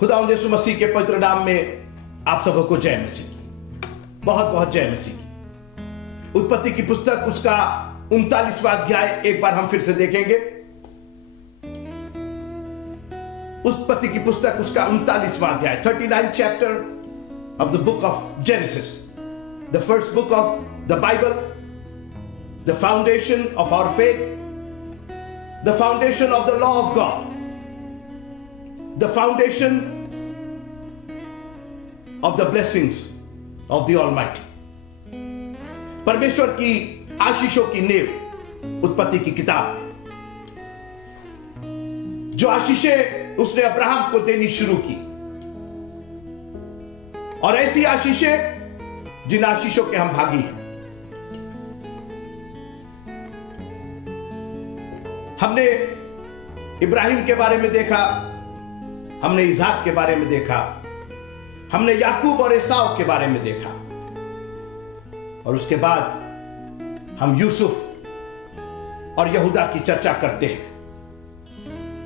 खुदावंद यीशु मसीह के पवित्र नाम में आप सबों को जय मसीह की, बहुत बहुत जय मसीह की। उत्पत्ति की पुस्तक उसका 39वां अध्याय एक बार हम फिर से देखेंगे। उत्पत्ति की पुस्तक उसका 39वां अध्याय, 39th chapter of the book of Genesis, the first book of the Bible, the foundation of our faith, the foundation of the law of God, the foundation of the blessings of the Almighty. परमेश्वर की आशीषों की नींव उत्पत्ति की किताब, जो आशीषें उसने Abraham को देनी शुरू की, और ऐसी आशीषें जिन आशीषों के हम भागी हैं। हमने इब्राहिम के बारे में देखा, हमने इसाक के बारे में देखा, हमने याकूब और एसाव के बारे में देखा, और उसके बाद हम यूसुफ और यहूदा की चर्चा करते हैं।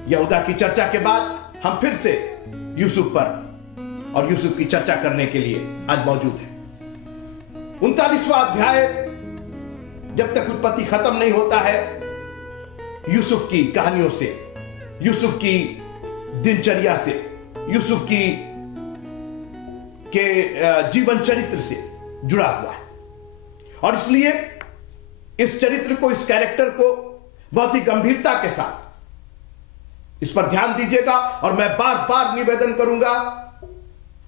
यहूदा की चर्चा के बाद हम फिर से यूसुफ पर और यूसुफ की चर्चा करने के लिए आज मौजूद हैं। 39वां अध्याय जब तक उत्पत्ति खत्म नहीं होता है, यूसुफ की कहानियों से, यूसुफ की दिनचर्या से, यूसुफ की के जीवन चरित्र से जुड़ा हुआ है। और इसलिए इस चरित्र को, इस कैरेक्टर को बहुत ही गंभीरता के साथ इस पर ध्यान दीजिएगा। और मैं बार बार निवेदन करूंगा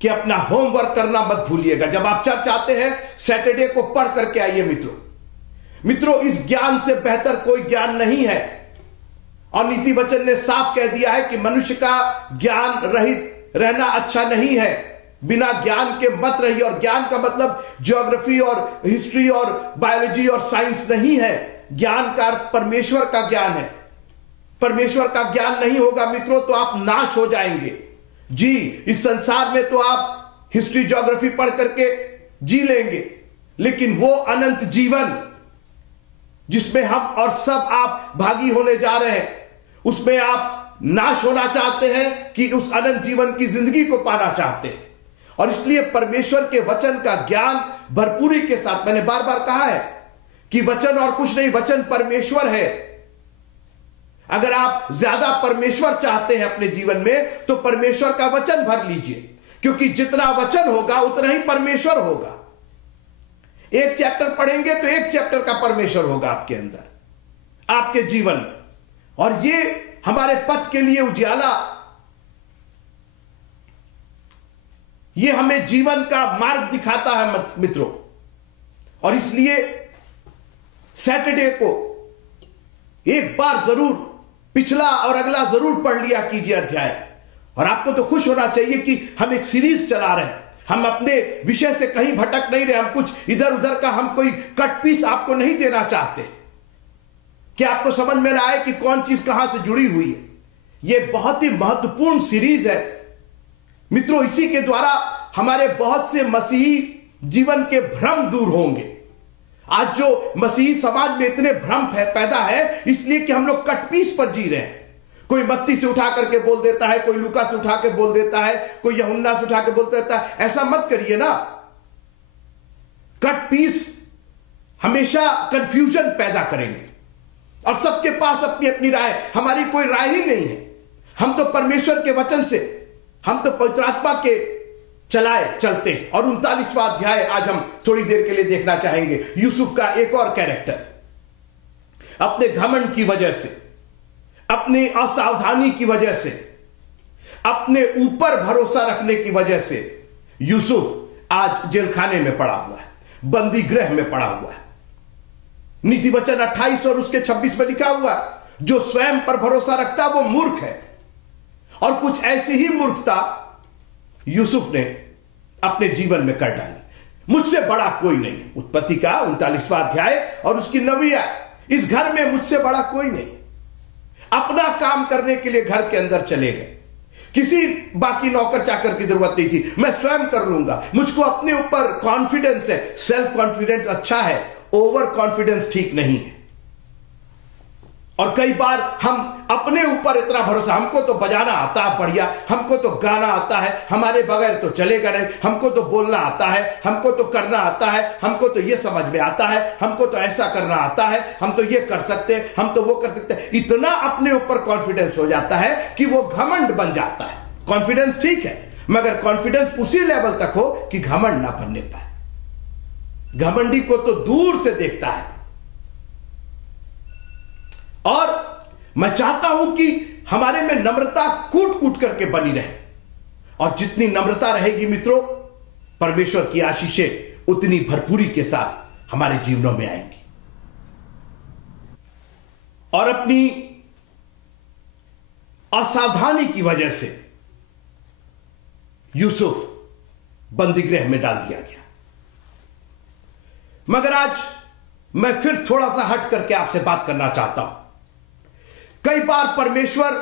कि अपना होमवर्क करना मत भूलिएगा। जब आप चर्च आते हैं, सैटरडे को पढ़ करके आइए मित्रों। इस ज्ञान से बेहतर कोई ज्ञान नहीं है। और नीति वचन ने साफ कह दिया है कि मनुष्य का ज्ञान रहित रहना अच्छा नहीं है। बिना ज्ञान के मत रहिए। और ज्ञान का मतलब ज्योग्राफी और हिस्ट्री और बायोलॉजी और साइंस नहीं है। ज्ञान का अर्थ परमेश्वर का ज्ञान है। परमेश्वर का ज्ञान नहीं होगा मित्रों तो आप नाश हो जाएंगे। जी, इस संसार में तो आप हिस्ट्री ज्योग्राफी पढ़ करके जी लेंगे, लेकिन वो अनंत जीवन जिसमें हम और सब आप भागी होने जा रहे हैं, उसमें आप नाश होना चाहते हैं कि उस अनंत जीवन की जिंदगी को पाना चाहते हैं। और इसलिए परमेश्वर के वचन का ज्ञान भरपूरी के साथ, मैंने बार बार कहा है कि वचन और कुछ नहीं, वचन परमेश्वर है। अगर आप ज्यादा परमेश्वर चाहते हैं अपने जीवन में तो परमेश्वर का वचन भर लीजिए, क्योंकि जितना वचन होगा उतना ही परमेश्वर होगा। एक चैप्टर पढ़ेंगे तो एक चैप्टर का परमेश्वर होगा आपके अंदर, आपके जीवन। और ये हमारे पथ के लिए उजियाला, ये हमें जीवन का मार्ग दिखाता है मित्रों। और इसलिए सैटरडे को एक बार जरूर पिछला और अगला जरूर पढ़ लिया कीजिए अध्याय। और आपको तो खुश होना चाहिए कि हम एक सीरीज चला रहे हैं। हम अपने विषय से कहीं भटक नहीं रहे। हम कुछ इधर उधर का हम कोई कट पीस आपको नहीं देना चाहते कि आपको समझ में ना आए कि कौन चीज कहां से जुड़ी हुई है। यह बहुत ही महत्वपूर्ण सीरीज है मित्रों। इसी के द्वारा हमारे बहुत से मसीही जीवन के भ्रम दूर होंगे। आज जो मसीही समाज में इतने भ्रम पैदा है इसलिए कि हम लोग कट पीस पर जी रहे हैं। कोई मत्ती से उठा करके बोल देता है, कोई लूका से उठा के बोल देता है, कोई यूहन्ना से उठा के बोल देता है। ऐसा मत करिए ना। कट पीस हमेशा कंफ्यूजन पैदा करेंगे और सबके पास अपनी अपनी राय। हमारी कोई राय ही नहीं है। हम तो परमेश्वर के वचन से, हम तो पवित्र आत्मा के चलाए चलते हैं। और 39वां अध्याय आज हम थोड़ी देर के लिए देखना चाहेंगे। यूसुफ का एक और कैरेक्टर, अपने घमंड की वजह से, अपनी असावधानी की वजह से, अपने ऊपर भरोसा रखने की वजह से यूसुफ आज जेल खाने में पड़ा हुआ है, बंदी गृह में पड़ा हुआ है। नीति वचन 28 और उसके 26 में लिखा हुआ, जो स्वयं पर भरोसा रखता वो मूर्ख है। और कुछ ऐसी ही मूर्खता यूसुफ ने अपने जीवन में कर डाली। मुझसे बड़ा कोई नहीं। उत्पत्ति का 39वां अध्याय और उसकी 9वीं आयत, इस घर में मुझसे बड़ा कोई नहीं। अपना काम करने के लिए घर के अंदर चले गए। किसी बाकी नौकर चाकर की जरूरत नहीं थी। मैं स्वयं कर लूंगा। मुझको अपने ऊपर कॉन्फिडेंस है। सेल्फ कॉन्फिडेंस अच्छा है, ओवर कॉन्फिडेंस ठीक नहीं है। और कई बार हम अपने ऊपर इतना भरोसा, हमको तो बजाना आता है बढ़िया, हमको तो गाना आता है, हमारे बगैर तो चलेगा नहीं, हमको तो बोलना आता है, हमको तो करना आता है, हमको तो ये समझ में आता है, हमको तो ऐसा करना आता है, हम तो ये कर सकते हैं, हम तो वो कर सकते हैं। इतना अपने ऊपर कॉन्फिडेंस हो जाता है कि वो घमंड बन जाता है। कॉन्फिडेंस ठीक है, मगर कॉन्फिडेंस उसी लेवल तक हो कि घमंड ना बनने पाए। घमंडी को तो दूर से देखता है। और मैं चाहता हूं कि हमारे में नम्रता कूट कूट करके बनी रहे, और जितनी नम्रता रहेगी मित्रों, परमेश्वर की आशीषें उतनी भरपूरी के साथ हमारे जीवनों में आएंगी। और अपनी असावधानी की वजह से यूसुफ बंदीगृह में डाल दिया गया। मगर आज मैं फिर थोड़ा सा हट करके आपसे बात करना चाहता हूं। कई बार परमेश्वर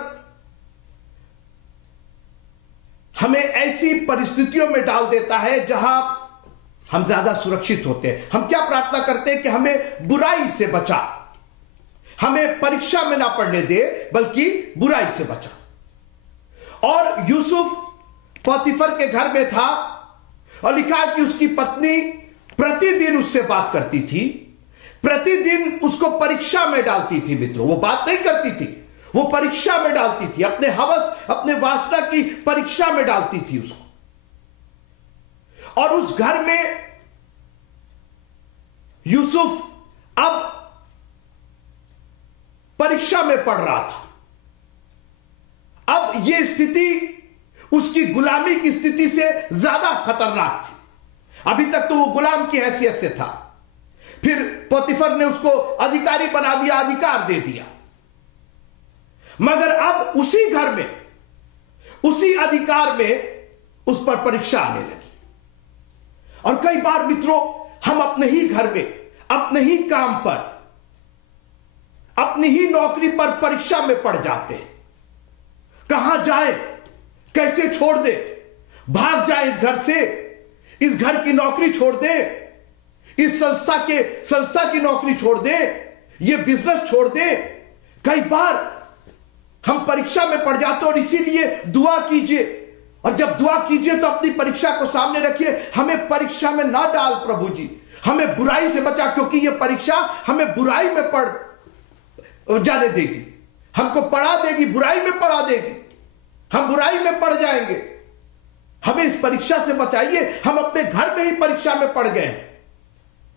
हमें ऐसी परिस्थितियों में डाल देता है जहां हम ज्यादा सुरक्षित होते हैं। हम क्या प्रार्थना करते हैं कि हमें बुराई से बचा, हमें परीक्षा में ना पड़ने दे, बल्कि बुराई से बचा। और यूसुफ पोतीफर के घर में था, और लिखा कि उसकी पत्नी प्रतिदिन उससे बात करती थी, प्रतिदिन उसको परीक्षा में डालती थी। मित्रों, वो बात नहीं करती थी, वो परीक्षा में डालती थी, अपने हवस, अपने वासना की परीक्षा में डालती थी उसको। और उस घर में यूसुफ अब परीक्षा में पढ़ रहा था। अब यह स्थिति उसकी गुलामी की स्थिति से ज्यादा खतरनाक थी। अभी तक तो वो गुलाम की हैसियत से था, फिर पोतीफर ने उसको अधिकारी बना दिया, अधिकार दे दिया। मगर अब उसी घर में, उसी अधिकार में उस पर परीक्षा आने लगी। और कई बार मित्रों, हम अपने ही घर में, अपने ही काम पर, अपनी ही नौकरी पर परीक्षा में पड़ जाते हैं। कहां जाए, कैसे छोड़ दे, भाग जाए इस घर से, इस घर की नौकरी छोड़ दे, इस संस्था की नौकरी छोड़ दे, ये बिजनेस छोड़ दे। कई बार हम परीक्षा में पड़ जाते, और इसीलिए दुआ कीजिए। और जब दुआ कीजिए तो अपनी परीक्षा को सामने रखिए, हमें परीक्षा में ना डाल प्रभु जी, हमें बुराई से बचा, क्योंकि ये परीक्षा हमें बुराई में पड़ जाने देगी, हमको पढ़ा देगी, बुराई में पढ़ा देगी, हम बुराई में पड़ जाएंगे। हमें इस परीक्षा से बचाइए। हम अपने घर में ही परीक्षा में पड़ गए।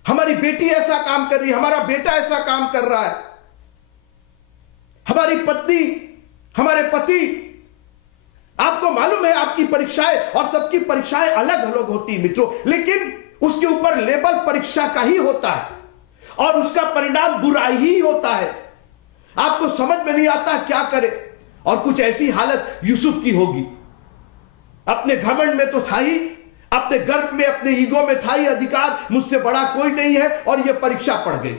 हमारी बेटी ऐसा काम कर रही है, हमारा बेटा ऐसा काम कर रहा है, हमारी पत्नी, हमारे पति, आपको मालूम है आपकी परीक्षाएं, और सबकी परीक्षाएं अलग अलग होती है मित्रों, लेकिन उसके ऊपर लेबल परीक्षा का ही होता है, और उसका परिणाम बुराई ही होता है। आपको समझ में नहीं आता क्या करे। और कुछ ऐसी हालत यूसुफ की होगी। अपने घमंड में तो था ही, अपने गर्व में, अपने ईगो में था ही, अधिकार, मुझसे बड़ा कोई नहीं है, और यह परीक्षा पड़ गई।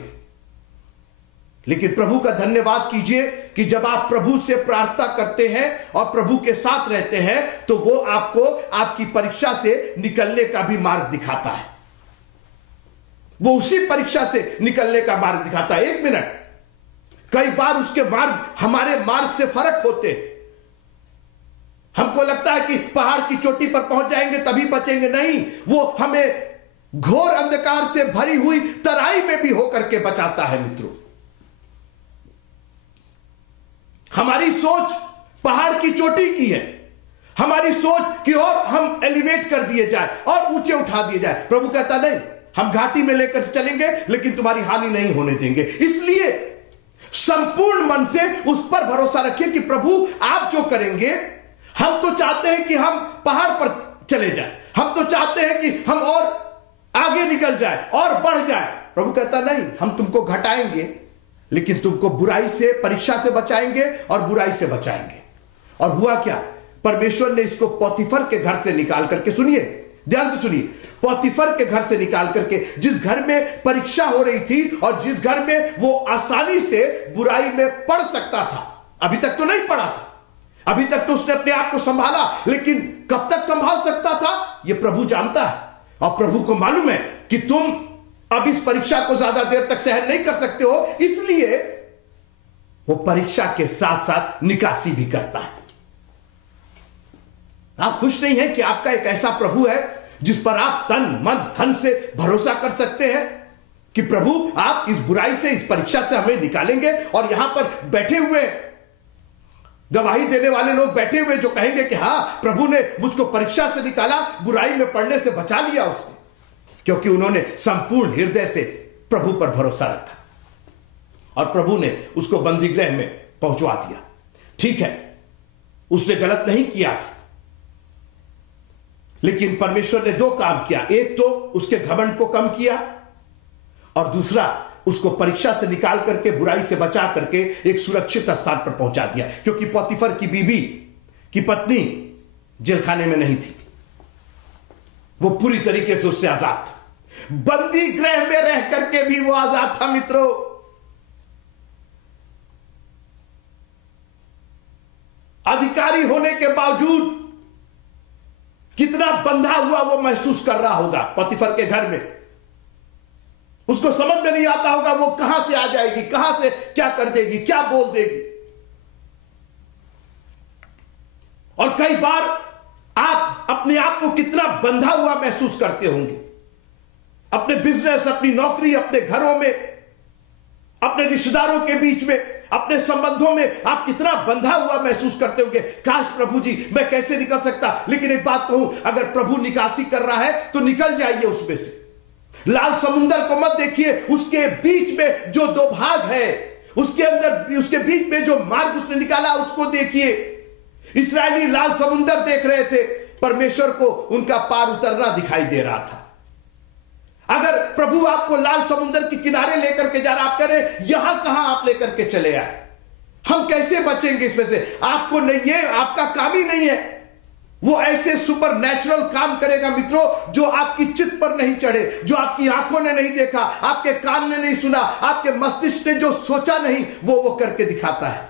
लेकिन प्रभु का धन्यवाद कीजिए कि जब आप प्रभु से प्रार्थना करते हैं और प्रभु के साथ रहते हैं, तो वो आपको आपकी परीक्षा से निकलने का भी मार्ग दिखाता है। वो उसी परीक्षा से निकलने का मार्ग दिखाता है। एक मिनट, कई बार उसके मार्ग हमारे मार्ग से फर्क होते हैं। हमको लगता है कि पहाड़ की चोटी पर पहुंच जाएंगे तभी बचेंगे, नहीं, वो हमें घोर अंधकार से भरी हुई तराई में भी होकर के बचाता है। मित्रों, हमारी सोच पहाड़ की चोटी की है, हमारी सोच कि और हम एलिवेट कर दिए जाए और ऊंचे उठा दिए जाए। प्रभु कहता नहीं, हम घाटी में लेकर चलेंगे, लेकिन तुम्हारी हानि नहीं होने देंगे। इसलिए संपूर्ण मन से उस पर भरोसा रखिए कि प्रभु आप जो करेंगे। हम तो चाहते हैं कि हम पहाड़ पर चले जाएं, हम तो चाहते हैं कि हम और आगे निकल जाए और बढ़ जाए। प्रभु कहता नहीं, हम तुमको घटाएंगे, लेकिन तुमको बुराई से, परीक्षा से बचाएंगे और बुराई से बचाएंगे। और हुआ क्या, परमेश्वर ने इसको पोतीफर के घर से निकाल करके, सुनिए, ध्यान से सुनिए, पोतीफर के घर से निकाल करके, जिस घर में परीक्षा हो रही थी और जिस घर में वो आसानी से बुराई में पड़ सकता था, अभी तक तो नहीं पड़ा था, अभी तक तो उसने अपने आप को संभाला, लेकिन कब तक संभाल सकता था यह प्रभु जानता है। और प्रभु को मालूम है कि तुम अब इस परीक्षा को ज्यादा देर तक सहन नहीं कर सकते हो, इसलिए वो परीक्षा के साथ साथ निकासी भी करता है। आप खुश नहीं हैं कि आपका एक ऐसा प्रभु है जिस पर आप तन मन धन से भरोसा कर सकते हैं कि प्रभु आप इस बुराई से, इस परीक्षा से हमें निकालेंगे। और यहां पर बैठे हुए गवाही देने वाले लोग बैठे हुए जो कहेंगे कि हां, प्रभु ने मुझको परीक्षा से निकाला, बुराई में पड़ने से बचा लिया उसने, क्योंकि उन्होंने संपूर्ण हृदय से प्रभु पर भरोसा रखा और प्रभु ने उसको बंदीगृह में पहुंचवा दिया। ठीक है, उसने गलत नहीं किया था, लेकिन परमेश्वर ने दो काम किया। एक तो उसके घमंड को कम किया और दूसरा उसको परीक्षा से निकाल करके, बुराई से बचा करके एक सुरक्षित स्थान पर पहुंचा दिया, क्योंकि पोतीफर की बीवी की पत्नी जेलखाने में नहीं थी, वो पूरी तरीके से उससे आजाद था। बंदी गृह में रह करके भी वो आजाद था। मित्रों, अधिकारी होने के बावजूद कितना बंधा हुआ वो महसूस कर रहा होगा पोतीफर के घर में। उसको समझ में नहीं आता होगा वो कहां से आ जाएगी, कहां से क्या कर देगी, क्या बोल देगी। और कई बार आप अपने आप को कितना बंधा हुआ महसूस करते होंगे, अपने बिजनेस, अपनी नौकरी, अपने घरों में, अपने रिश्तेदारों के बीच में, अपने संबंधों में आप कितना बंधा हुआ महसूस करते होंगे। काश प्रभु जी मैं कैसे निकल सकता। लेकिन एक बात कहूं, अगर प्रभु निकासी कर रहा है तो निकल जाइए उसमें से। लाल समुंदर को मत देखिए, उसके बीच में जो दो भाग है, उसके अंदर, उसके बीच में जो मार्ग उसने निकाला उसको देखिए। इस्राएली लाल समुंदर देख रहे थे, परमेश्वर को उनका पार उतरना दिखाई दे रहा था। अगर प्रभु आपको लाल समुंदर के किनारे लेकर के जा रहा, आप कह रहे यहां कहां आप लेकर के चले आए, हम कैसे बचेंगे इसमें से। आपको नहीं, ये आपका काम ही नहीं है। वो ऐसे सुपर नेचुरल काम करेगा मित्रों जो आपकी चित्त पर नहीं चढ़े, जो आपकी आंखों ने नहीं देखा, आपके कान ने नहीं सुना, आपके मस्तिष्क ने जो सोचा नहीं, वो करके दिखाता है।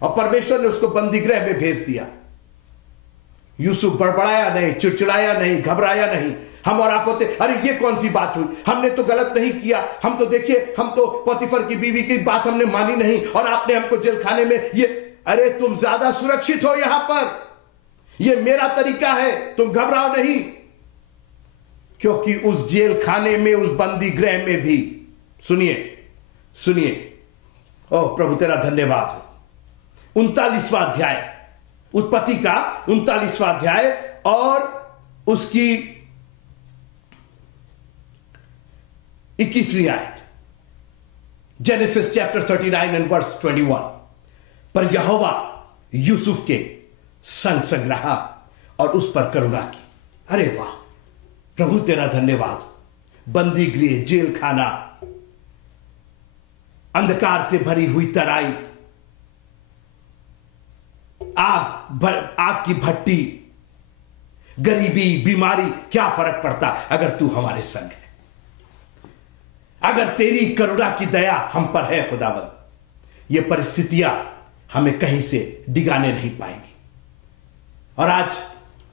और परमेश्वर ने उसको बंदीगृह में भेज दिया। यूसुफ बड़बड़ाया नहीं, चिड़चिड़ाया नहीं, घबराया नहीं। हम और आप होते, अरे ये कौन सी बात हुई, हमने तो गलत नहीं किया, हम तो देखिए, हम तो पोतीफर की बीवी की बात हमने मानी नहीं और आपने हमको जेल खाने में ये। अरे तुम ज्यादा सुरक्षित हो यहां पर, ये मेरा तरीका है, तुम घबराओ नहीं। क्योंकि उस जेल खाने में, उस बंदी गृह में भी, सुनिए, ओह प्रभु तेरा धन्यवाद हो। 39वां अध्याय, उत्पत्ति का 39वां अध्याय और उसकी 21वीं आयत, जेनेसिस चैप्टर 39 एंड वर्स 21। पर यहोवा यूसुफ के संग संग रहा और उस पर करुणा की। अरे वाह प्रभु तेरा धन्यवाद। बंदी गृह, जेल खाना, अंधकार से भरी हुई तराई, आग की भट्टी, गरीबी, बीमारी, क्या फर्क पड़ता अगर तू हमारे संग है, अगर तेरी करुणा की दया हम पर है खुदावंद। ये परिस्थितियां हमें कहीं से डिगाने नहीं पाएंगी। और आज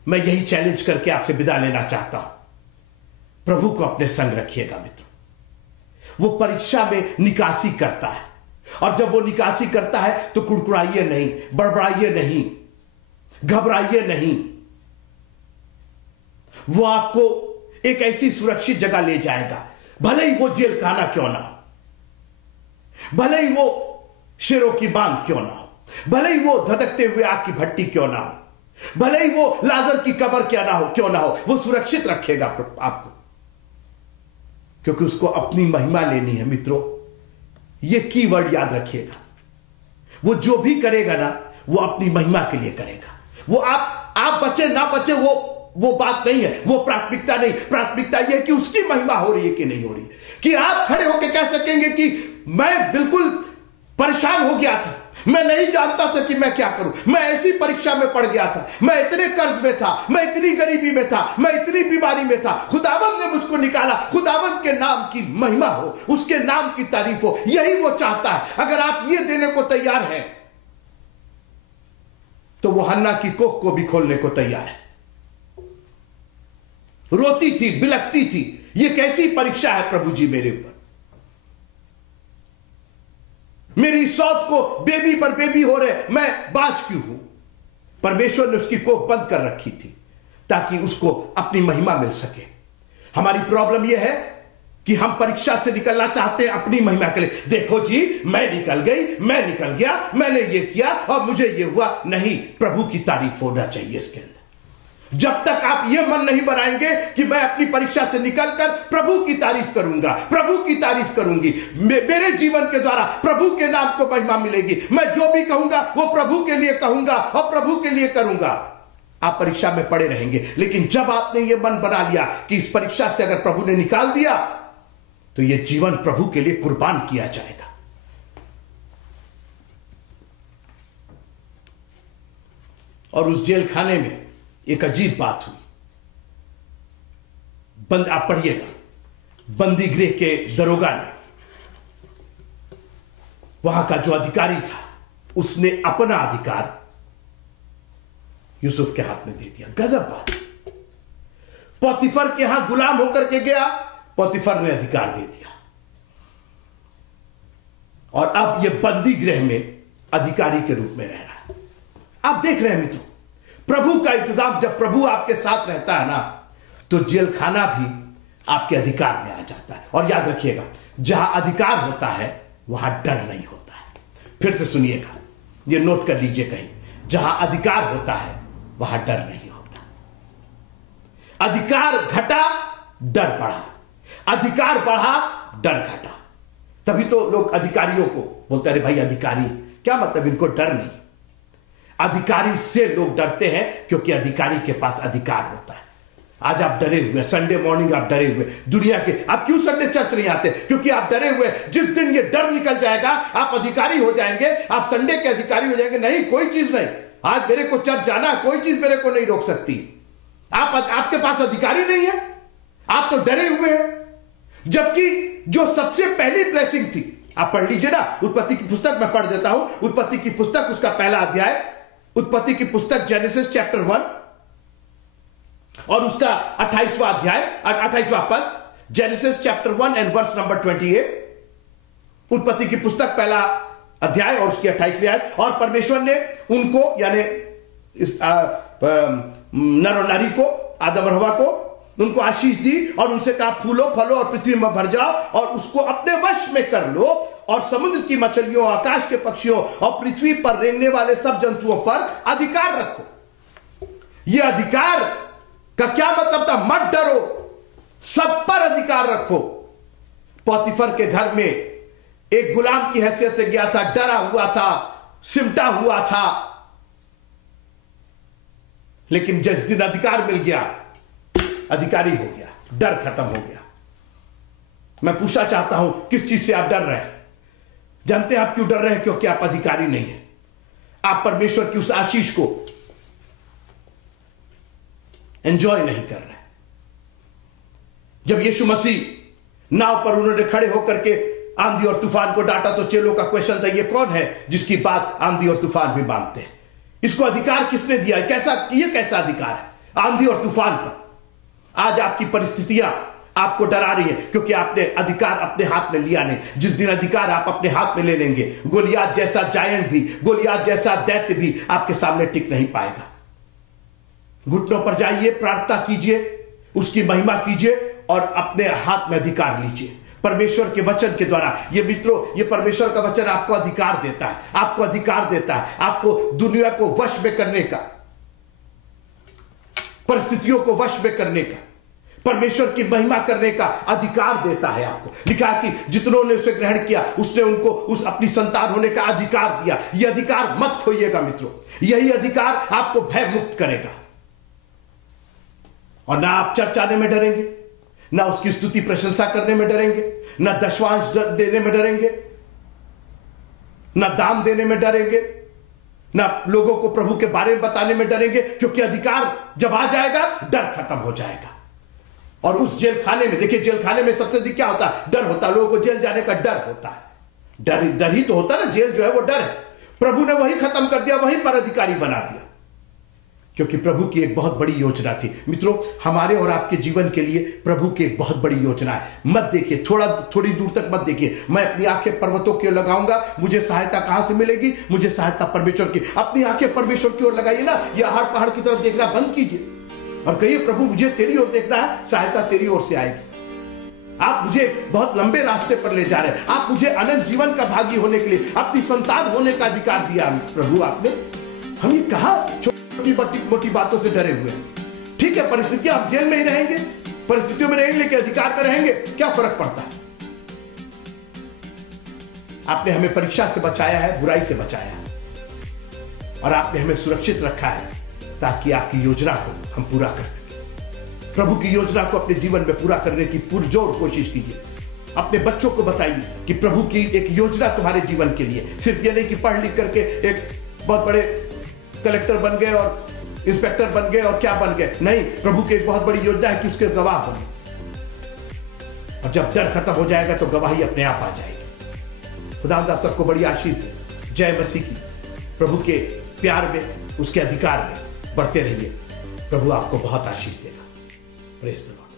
मैं यही चैलेंज करके आपसे विदा लेना चाहता हूं, प्रभु को अपने संग रखिएगा मित्रों। वो परीक्षा में निकासी करता है और जब वो निकासी करता है तो कुड़कुड़ाइए नहीं, बड़बड़ाइए नहीं, घबराइए नहीं। वो आपको एक ऐसी सुरक्षित जगह ले जाएगा, भले ही वो जेल खाना क्यों ना हो, भले ही वो शेरों की बांध क्यों ना हो, भले ही वो धधकते हुए आग की भट्टी क्यों ना हो, भले ही वो लाजर की कब्र क्यों ना हो, वो सुरक्षित रखेगा आपको, क्योंकि उसको अपनी महिमा लेनी है मित्रों। ये कीवर्ड याद रखिएगा, वो जो भी करेगा ना वो अपनी महिमा के लिए करेगा। वो आप बचे ना बचे वो बात नहीं है, वो प्राथमिकता नहीं। प्राथमिकता यह है कि उसकी महिमा हो रही है कि नहीं हो रही है, कि आप खड़े होकर कह सकेंगे कि मैं बिल्कुल परेशान हो गया था, मैं नहीं जानता था कि मैं क्या करूं, मैं ऐसी परीक्षा में पड़ गया था, मैं इतने कर्ज में था, मैं इतनी गरीबी में था, मैं इतनी बीमारी में था, खुदावंद ने मुझको निकाला। खुदावंद के नाम की महिमा हो, उसके नाम की तारीफ हो, यही वो चाहता है। अगर आप ये देने को तैयार हैं तो वो हन्ना की कोख को भी खोलने को तैयार है। रोती थी, बिलखती थी, ये कैसी परीक्षा है प्रभु जी मेरे ऊपर। मेरी सौत को बेबी पर बेबी हो रहे, मैं बाज क्यों हूं? परमेश्वर ने उसकी कोख बंद कर रखी थी ताकि उसको अपनी महिमा मिल सके। हमारी प्रॉब्लम यह है कि हम परीक्षा से निकलना चाहते हैं अपनी महिमा के लिए। देखो जी, मैं निकल गई, मैं निकल गया, मैंने ये किया और मुझे ये हुआ। नहीं, प्रभु की तारीफ होना चाहिए इसके अंदर। जब तक आप ये मन नहीं बनाएंगे कि मैं अपनी परीक्षा से निकलकर प्रभु की तारीफ करूंगा, प्रभु की तारीफ करूंगी, मेरे जीवन के द्वारा प्रभु के नाम को महिमा मिलेगी, मैं जो भी कहूंगा वो प्रभु के लिए कहूंगा और प्रभु के लिए करूंगा, आप परीक्षा में पड़े रहेंगे। लेकिन जब आपने ये मन बना लिया कि इस परीक्षा से अगर प्रभु ने निकाल दिया तो ये जीवन प्रभु के लिए कुर्बान किया जाएगा। और उस जेल खाने में एक अजीब बात हुई। आप पढ़िएगा, बंदी गृह के दरोगा ने, वहां का जो अधिकारी था, उसने अपना अधिकार यूसुफ के हाथ में दे दिया। गजब बात। पोतीफर के यहां गुलाम होकर के गया, पोतीफर ने अधिकार दे दिया और अब यह बंदी गृह में अधिकारी के रूप में रह रहा है। आप देख रहे हैं मित्रों, प्रभु का इंतजाम, जब प्रभु आपके साथ रहता है ना, तो जेल खाना भी आपके अधिकार में आ जाता है। और याद रखिएगा, जहां अधिकार होता है वहां डर नहीं होता है। फिर से सुनिएगा, ये नोट कर लीजिए कहीं, जहां अधिकार होता है वहां डर नहीं होता। अधिकार घटा, डर बढ़ा, अधिकार बढ़ा, डर घटा। तभी तो लोग अधिकारियों को बोलते, अरे भाई अधिकारी, क्या मतलब, इनको डर नहीं। अधिकारी से लोग डरते हैं क्योंकि अधिकारी के पास अधिकार होता है। आज आप डरे हुए, संडे मॉर्निंग आप डरे हुए, दुनिया के, आप क्यों संडे चर्च नहीं आते? क्योंकि आप डरे हुए। जिस दिन ये डर निकल जाएगा, आप अधिकारी हो जाएंगे, आप संडे के अधिकारी हो जाएंगे। नहीं, कोई चीज नहीं, आज मेरे को चर्च जाना, कोई चीज मेरे को नहीं रोक सकती। आपके पास अधिकारी नहीं है, आप तो डरे हुए हैं। जबकि जो सबसे पहली ब्लेसिंग थी, आप पढ़ लीजिए ना, उत्पत्ति की पुस्तक में पढ़ देता हूं, उत्पत्ति की पुस्तक उसका पहला अध्याय, उत्पत्ति की पुस्तक जेनेसिस चैप्टर 1 और उसका 28वां अध्याय, 28वां पद, Genesis chapter 1 and verse number 28। उत्पत्ति की पुस्तक पहला अध्याय और उसकी 28वीं आयत। और परमेश्वर ने उनको, यानी नर और नारी को, आदम और हवा को, उनको आशीष दी और उनसे कहा, फूलो फलो और पृथ्वी में भर जाओ और उसको अपने वश में कर लो और समुद्र की मछलियों, आकाश के पक्षियों और पृथ्वी पर रेंगने वाले सब जंतुओं पर अधिकार रखो। यह अधिकार का क्या मतलब था? मत डरो, सब पर अधिकार रखो। पोतीफर के घर में एक गुलाम की हैसियत से गया था, डरा हुआ था, सिमटा हुआ था, लेकिन जिस दिन अधिकार मिल गया, अधिकारी हो गया, डर खत्म हो गया। मैं पूछना चाहता हूं, किस चीज से आप डर रहे हैं? जानते हैं आप क्यों डर रहे हैं? क्योंकि आप अधिकारी नहीं हैं। आप परमेश्वर की उस आशीष को एंजॉय नहीं कर रहे। जब यीशु मसीह नाव पर उन्होंने खड़े होकर के आंधी और तूफान को डांटा, तो चेलों का क्वेश्चन था, ये कौन है जिसकी बात आंधी और तूफान भी मानते हैं? इसको अधिकार किसने दिया है? ये कैसा अधिकार है आंधी और तूफान पर? आज आपकी परिस्थितियां आपको डरा रही है क्योंकि आपने अधिकार अपने हाथ में लिया नहीं। जिस दिन अधिकार आप अपने हाथ में ले लेंगे, गोलियात जैसा जायंट भी, गोलियात जैसा दैत्य भी आपके सामने टिक नहीं पाएगा। घुटनों पर जाइए, प्रार्थना कीजिए, उसकी महिमा कीजिए और अपने हाथ में अधिकार लीजिए परमेश्वर के वचन के द्वारा। ये मित्रों, ये परमेश्वर का वचन आपको अधिकार देता है, आपको अधिकार देता है, आपको दुनिया को वश में करने का, परिस्थितियों को वश में करने का, परमेश्वर की महिमा करने का अधिकार देता है आपको। लिखा कि जितनों ने उसे ग्रहण किया, उसने उनको उस अपनी संतान होने का अधिकार दिया। यह अधिकार मत खोइएगा मित्रों, यही अधिकार आपको भय मुक्त करेगा। और ना आप चर्च आने में डरेंगे, ना उसकी स्तुति प्रशंसा करने में डरेंगे, ना दशवांश देने में डरेंगे, ना दान देने में डरेंगे, ना लोगों को प्रभु के बारे में बताने में डरेंगे, क्योंकि अधिकार जब आ जाएगा डर खत्म हो जाएगा। और उस जेल खाने में, देखिए जेल खाने में सबसे अधिक क्या होता है? डर होता है। लोगों को जेल जाने का डर होता है। डर ही तो होता है ना, जेल जो है वो डर है। प्रभु ने वही खत्म कर दिया, वहीं पर अधिकारी बना दिया। क्योंकि प्रभु की एक बहुत बड़ी योजना थी। मित्रों, हमारे और आपके जीवन के लिए प्रभु की एक बहुत बड़ी योजना है। मत देखिए, थोड़ी दूर तक मत देखिए। मैं अपनी आंखें पर्वतों की ओर लगाऊंगा, मुझे सहायता कहां से मिलेगी? मुझे सहायता परमेश्वर की। अपनी आंखें परमेश्वर की ओर लगाइए ना, ये पहाड़ की तरफ देखना बंद कीजिए और कहिए, प्रभु मुझे तेरी ओर देखना है, सहायता तेरी ओर से आएगी। आप मुझे बहुत लंबे रास्ते पर ले जा रहे हैं, आप मुझे अनंत जीवन का भागी होने के लिए, अपनी संतान होने का अधिकार दिया प्रभु आपने। हम ये कहा छोटी मोटी बातों से डरे हुए हैं। ठीक है, परिस्थितियां आप जेल में ही रहेंगे, परिस्थितियों में रहेंगे, लेकिन अधिकार में रहेंगे, क्या फर्क पड़ता है? आपने हमें परीक्षा से बचाया है, बुराई से बचाया है, और आपने हमें सुरक्षित रखा है ताकि आपकी योजना को हम पूरा कर सकें। प्रभु की योजना को अपने जीवन में पूरा करने की पुरजोर कोशिश कीजिए। अपने बच्चों को बताइए कि प्रभु की एक योजना तुम्हारे जीवन के लिए, सिर्फ ये नहीं कि पढ़ लिख करके एक बहुत बड़े कलेक्टर बन गए और इंस्पेक्टर बन गए और क्या बन गए। नहीं, प्रभु की एक बहुत बड़ी योजना है कि उसके गवाह बने, और जब डर खत्म हो जाएगा तो गवाही अपने आप आ जाएगी। खुदावंद आप सबको बड़ी आशीष दे। जय मसीह की। प्रभु के प्यार में, उसके अधिकार में बढ़ते रहिए। प्रभु आपको बहुत आशीष देगा। Praise the Lord.